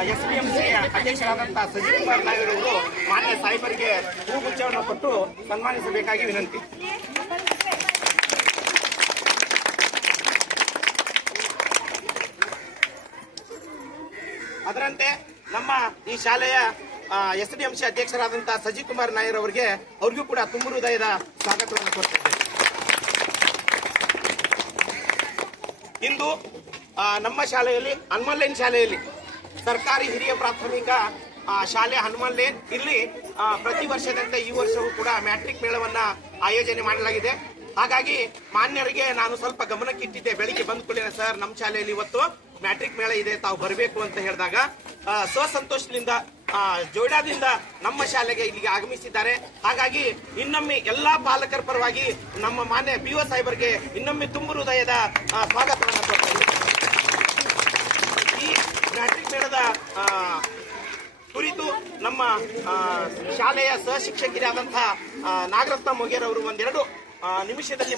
SPMC ಅಧ್ಯಕ್ಷರಾದಂತಹ Sajeev Kumar Nair ಅವರು ಮಾನ್ಯ ಸಾಹೇಬರಿಗೆ ಹೂಗುಚ್ಛವನ್ನು ಕೊಟ್ಟು ಸನ್ಮಾನಿಸಬೇಕಾಗಿ ವಿನಂತಿ. ಅದರಂತೆ ನಮ್ಮ ಈ ಶಾಲೆಯ SDMC ಅಧ್ಯಕ್ಷರಾದಂತಹ ಸಜೀವ್ ಕುಮಾರ್ ನಾಯರ್ ಅವರಿಗೆ ಅವ್ರಿಗೂ ಕೂಡ ತುಂಬ ಹೃದಯದ ಸ್ವಾಗತವನ್ನು ಕೊಡ್ತಿದ್ದೇನೆ. ಇಂದು ನಮ್ಮ ಶಾಲೆಯಲ್ಲಿ ಹನುಮನ್ ಶಾಲೆಯಲ್ಲಿ ಸರ್ಕಾರಿ ಹಿರಿಯ ಪ್ರಾಥಮಿಕ ಶಾಲೆ ಹನುಮನ್ ಲೇನ್ ಇಲ್ಲಿ ಪ್ರತಿ ವರ್ಷದಂತೆ ಈ ವರ್ಷವೂ ಕೂಡ ಮ್ಯಾಟ್ರಿಕ್ ಮೇಳವನ್ನ ಆಯೋಜನೆ ಮಾಡಲಾಗಿದೆ. ಹಾಗಾಗಿ ಮಾನ್ಯರಿಗೆ ನಾನು ಸ್ವಲ್ಪ ಗಮನಕ್ಕಿಟ್ಟಿದ್ದೆ. ಬೆಳಿಗ್ಗೆ ಬಂದ ಕೂಡಲೇ ಸರ್ ನಮ್ಮ ಶಾಲೆಯಲ್ಲಿ ಇವತ್ತು ಮ್ಯಾಟ್ರಿಕ್ ಮೇಳ ಇದೆ, ತಾವು ಬರಬೇಕು ಅಂತ ಹೇಳಿದಾಗ ಸಂತೋಷದಿಂದ ಜೋಯ್ಡಾದಿಂದ ನಮ್ಮ ಶಾಲೆಗೆ ಇಲ್ಲಿಗೆ ಆಗಮಿಸಿದ್ದಾರೆ. ಹಾಗಾಗಿ ಇನ್ನೊಮ್ಮೆ ಎಲ್ಲಾ ಪಾಲಕರ ಪರವಾಗಿ ನಮ್ಮ ಮಾನ್ಯ BO ಸಾಹೇಬರಿಗೆ ಇನ್ನೊಮ್ಮೆ ತುಂಬ ಹೃದಯದ ಸ್ವಾಗತವನ್ನು ಕೊಡ್ತೇವೆ. ಈ ಮ್ಯಾಟ್ರಿಕ್ ಮೇಳದ ಕುರಿತು ನಮ್ಮ ಶಾಲೆಯ ಸಹ ಶಿಕ್ಷಕಿರಾದಂತಹ ನಾಗರತ್ನ ಮೊಗೇರ್ ಅವರು ಒಂದೆರಡು ನಿಮಿಷದಲ್ಲಿ